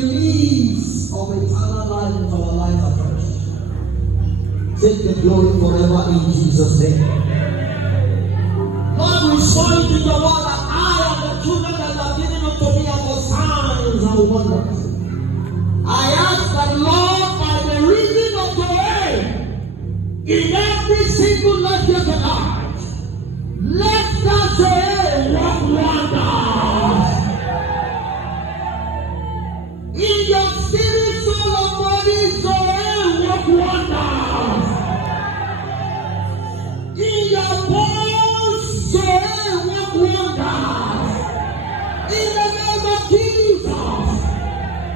release of eternal life into our life afresh. Take the glory forever in Jesus' name. Lord, we saw it in the word that I am the children that are given unto me are for signs and wonders. I ask that, Lord, by the reason of the way, in every single life here tonight, let that way work wonders. In your spirit, soul, and body, Zoe, work wonders. In your bones, Zoe, work wonders. In the name of Jesus,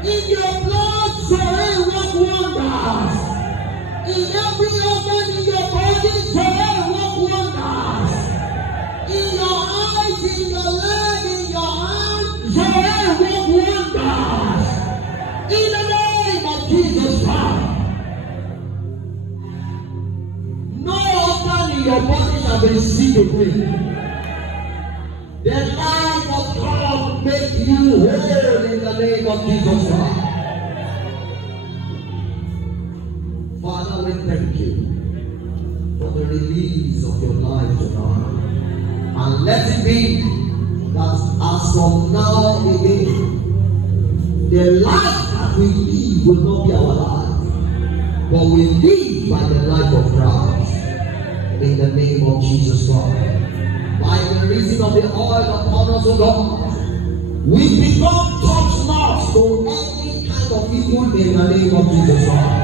in your blood, Zoe, work wonders. In every organ in your body, Zoe, work wonders. In your eyes, in your leg, in your hand, Zoe, work wonders. In the name of Jesus Christ. No organ in your body shall be sick again. The life of God make you whole in the name of Jesus Christ. Father, we thank you for the release of your life tonight. And let it be that as from now again, the life that we live will not be our life, but we live by the life of Christ. In the name of Jesus Christ. By the reason of the oil upon us, O God, we become touch not to any kind of evil in the name of Jesus Christ.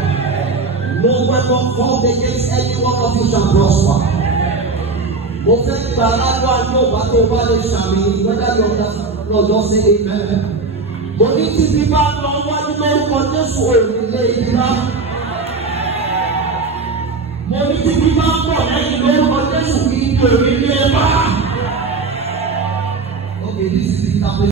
No weapon formed against any one of you shall prosper. Whether you understand or just say amen. But if you people know what you know, for this world, you lay it down. But if you people know what this will be, you will be. Okay, this is the